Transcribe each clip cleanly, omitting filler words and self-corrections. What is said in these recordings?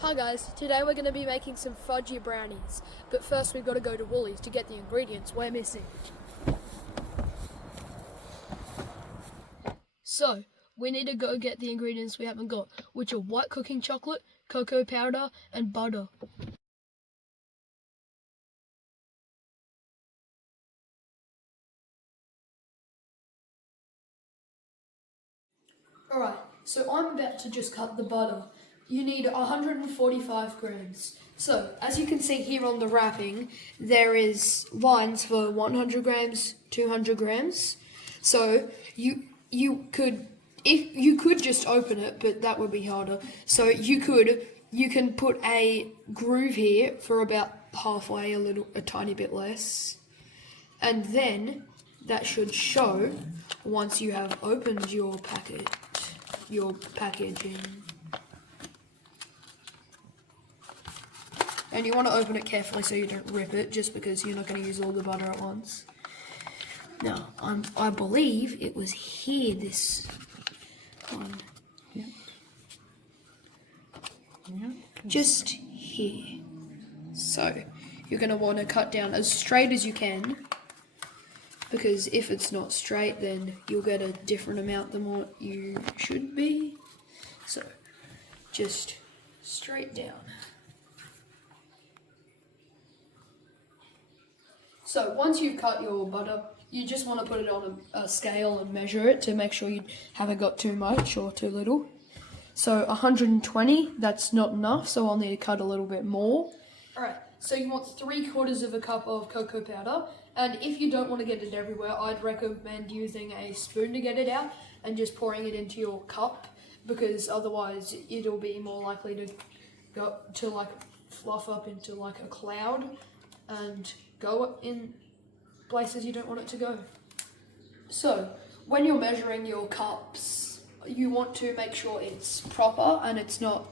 Hi guys, today we're going to be making some fudgy brownies, but first we've got to go to Woolies to get the ingredients we're missing. So, we need to go get the ingredients we haven't got, which are white cooking chocolate, cocoa powder and butter. Alright, so I'm about to just cut the butter. You need 145 grams. So, as you can see here on the wrapping, there is lines for 100 grams, 200 grams. So, you could just open it, but that would be harder. So you can put a groove here for about halfway, a tiny bit less. And then that should show once you have opened your packaging. And you want to open it carefully so you don't rip it, just because you're not going to use all the butter at once. Now, I believe it was here, this one. Yep. Just here. So, you're going to want to cut down as straight as you can, because if it's not straight, then you'll get a different amount than what you should be. So, just straight down. So, once you've cut your butter, you just want to put it on a scale and measure it to make sure you haven't got too much or too little. So 120, that's not enough, so I'll need to cut a little bit more. Alright, so you want 3/4 of a cup of cocoa powder, and if you don't want to get it everywhere, I'd recommend using a spoon to get it out and just pouring it into your cup, because otherwise it'll be more likely to go to like fluff up into like a cloud and go in places you don't want it to go. So, when you're measuring your cups, you want to make sure it's proper and it's not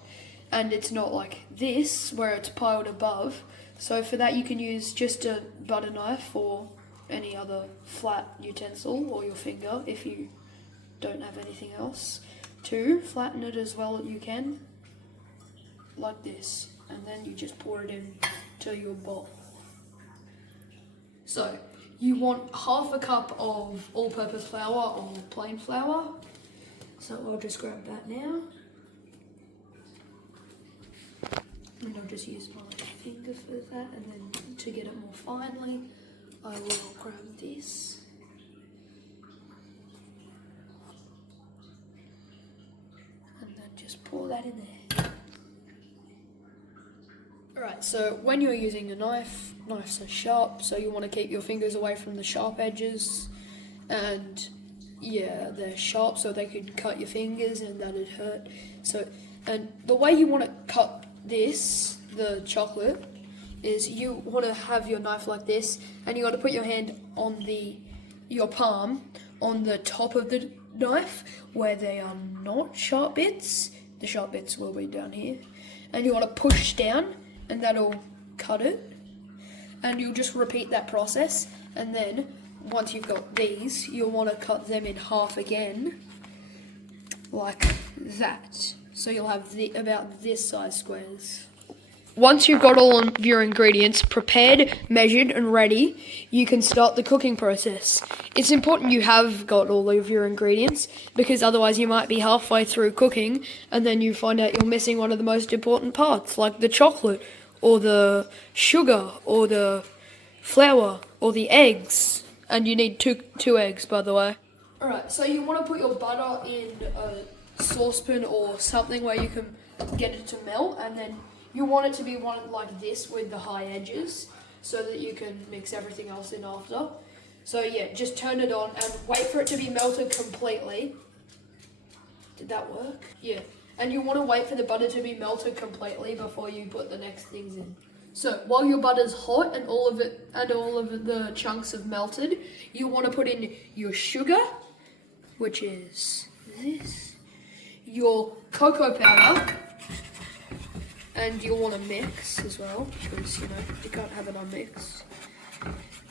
like this where it's piled above. So for that you can use just a butter knife or any other flat utensil, or your finger if you don't have anything else. To flatten it as well as you can, like this, and then you just pour it into your bowl. So, you want 1/2 cup of all-purpose flour or plain flour. So I'll just grab that now. And I'll just use my finger for that, and then to get it more finely, I will grab this. And then just pour that in there. Alright, so when you're using a knife, knives are sharp, so you want to keep your fingers away from the sharp edges. And yeah, they're sharp, so they could cut your fingers and that'd hurt. So, and the way you want to cut this, the chocolate, is you want to have your knife like this, and you got to put your hand on your palm on the top of the knife where they are not sharp bits. The sharp bits will be down here, and you want to push down, and that'll cut it. And you'll just repeat that process, and then once you've got these, you'll want to cut them in half again, like that. So you'll have about this size squares. Once you've got all of your ingredients prepared, measured and ready, you can start the cooking process. It's important you have got all of your ingredients, because otherwise you might be halfway through cooking and then you find out you're missing one of the most important parts, like the chocolate or the sugar or the flour or the eggs. And you need two eggs, by the way. Alright, so you want to put your butter in a saucepan or something where you can get it to melt, and then you want it to be one like this with the high edges so that you can mix everything else in after. So yeah, just turn it on and wait for it to be melted completely. Did that work? Yeah. And you want to wait for the butter to be melted completely before you put the next things in. So while your butter's hot and all of the chunks have melted, you want to put in your sugar, which is this, your cocoa powder, and you'll want to mix as well, because you can't have it unmixed.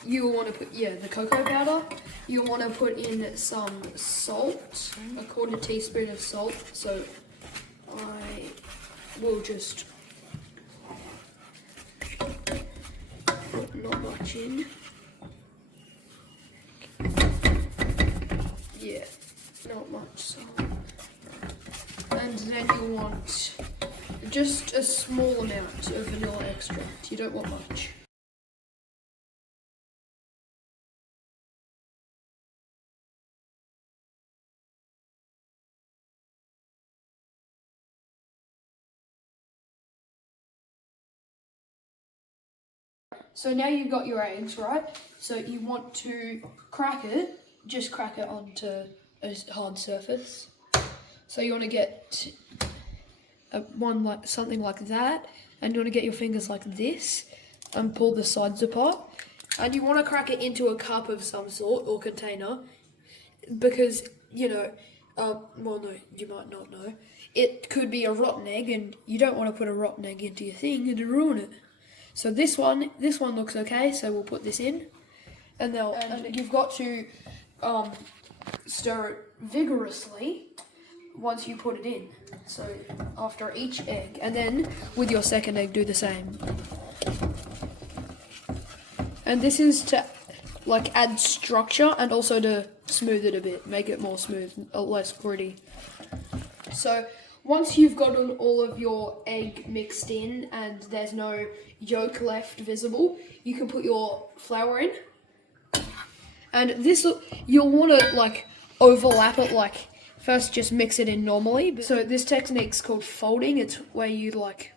You'll want to put the cocoa powder. You'll want to put in some salt, 1/4 teaspoon of salt. So I will just put not much in. Yeah, not much salt. And then you want just a small amount of vanilla extract. You don't want much. So now you've got your eggs, right? So you want to crack it, just crack it onto a hard surface. So you want to get something like that, and you want to get your fingers like this and pull the sides apart. And you want to crack it into a cup of some sort or container, because, you know, well, no, you might not know. It could be a rotten egg, and you don't want to put a rotten egg into your thing and ruin it. So this one looks okay, so we'll put this in. And you've got to stir it vigorously once you put it in. So after each egg, and then with your second egg do the same. And this is to like add structure and also to smooth it a bit, make it more smooth, less gritty. So once you've gotten all of your egg mixed in and there's no yolk left visible, you can put your flour in. And this, you'll want to like overlap it, like first just mix it in normally. So this technique's called folding. It's where you like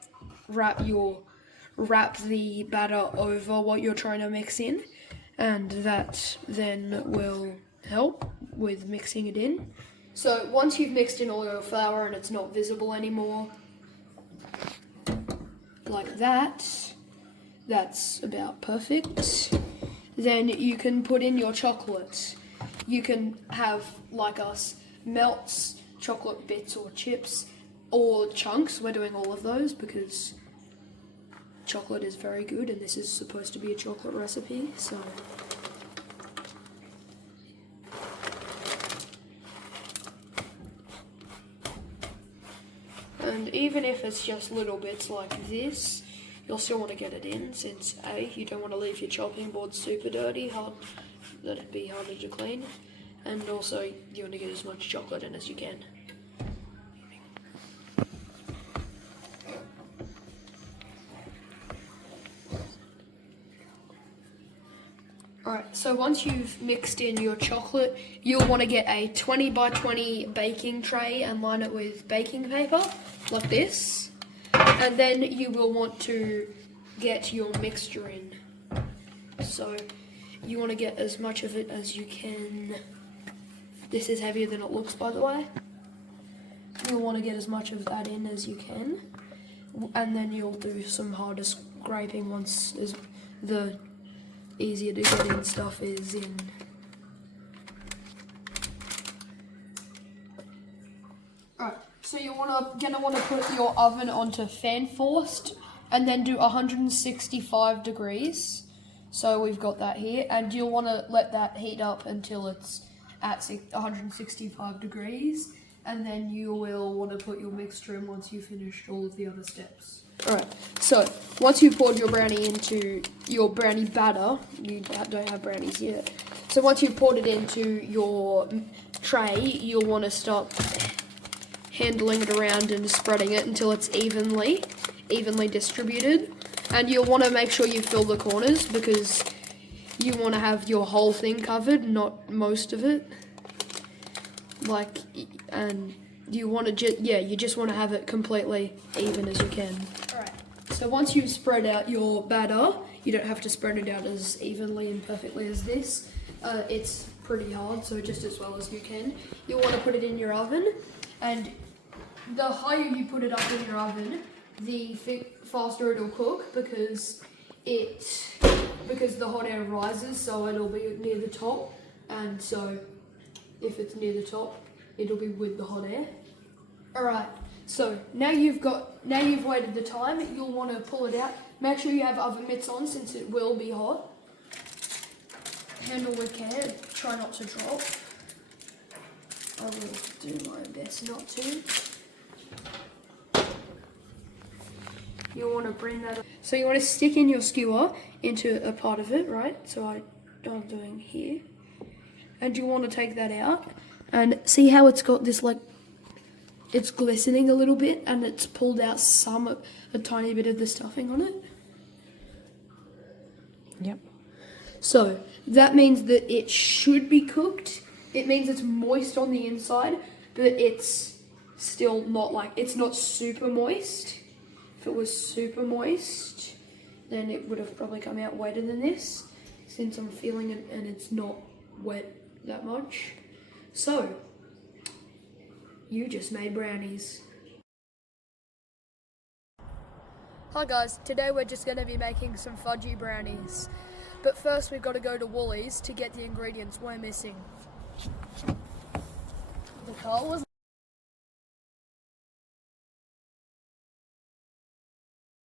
wrap the batter over what you're trying to mix in, and that then will help with mixing it in. So once you've mixed in all your flour and it's not visible anymore, like that, that's about perfect. Then you can put in your chocolate. You can have, like us, melts, chocolate bits or chips, or chunks. We're doing all of those because chocolate is very good and this is supposed to be a chocolate recipe, so. And even if it's just little bits like this, you'll still want to get it in, since A, you don't want to leave your chopping board super dirty, that'd be harder to clean, and also you want to get as much chocolate in as you can. Alright, so once you've mixed in your chocolate, you'll want to get a 20 by 20 baking tray and line it with baking paper, like this. And then you will want to get your mixture in. So you want to get as much of it as you can. This is heavier than it looks, by the way. You'll want to get as much of that in as you can. And then you'll do some harder scraping once the easier to get in stuff is in. Alright, so you're gonna want to put your oven onto fan forced and then do 165 degrees. So we've got that here, and you'll want to let that heat up until it's at 165 degrees, and then you will want to put your mixture in once you've finished all of the other steps. Alright, so once you've poured your brownie into your brownie batter, you don't have brownies yet. So once you've poured it into your tray, you'll want to start handling it around and spreading it until it's evenly distributed. And you'll want to make sure you fill the corners because you want to have your whole thing covered, not most of it. And you want to you just want to have it completely even as you can. Alright, so once you've spread out your batter, you don't have to spread it out as evenly and perfectly as this. It's pretty hard, so just as well as you can. You'll want to put it in your oven, and the higher you put it up in your oven, the faster it'll cook because the hot air rises, so it'll be near the top, and so if it's near the top, it'll be with the hot air. Alright, so now you've waited the time, you'll want to pull it out. Make sure you have oven mitts on since it will be hot. Handle with care, try not to drop. I will do my best not to. you want to bring that up. So you want to stick in your skewer into a part of it, right? So I'm doing here. And you want to take that out and see how it's got this like, it's glistening a little bit and it's pulled out a tiny bit of the stuffing on it. Yep. So that means that it should be cooked. It means it's moist on the inside, but it's still not like, it's not super moist. If it was super moist, then it would have probably come out wetter than this, since I'm feeling it and it's not wet that much. So, you just made brownies. Hi guys, today we're just going to be making some fudgy brownies. But first we've got to go to Woolies to get the ingredients we're missing. The car was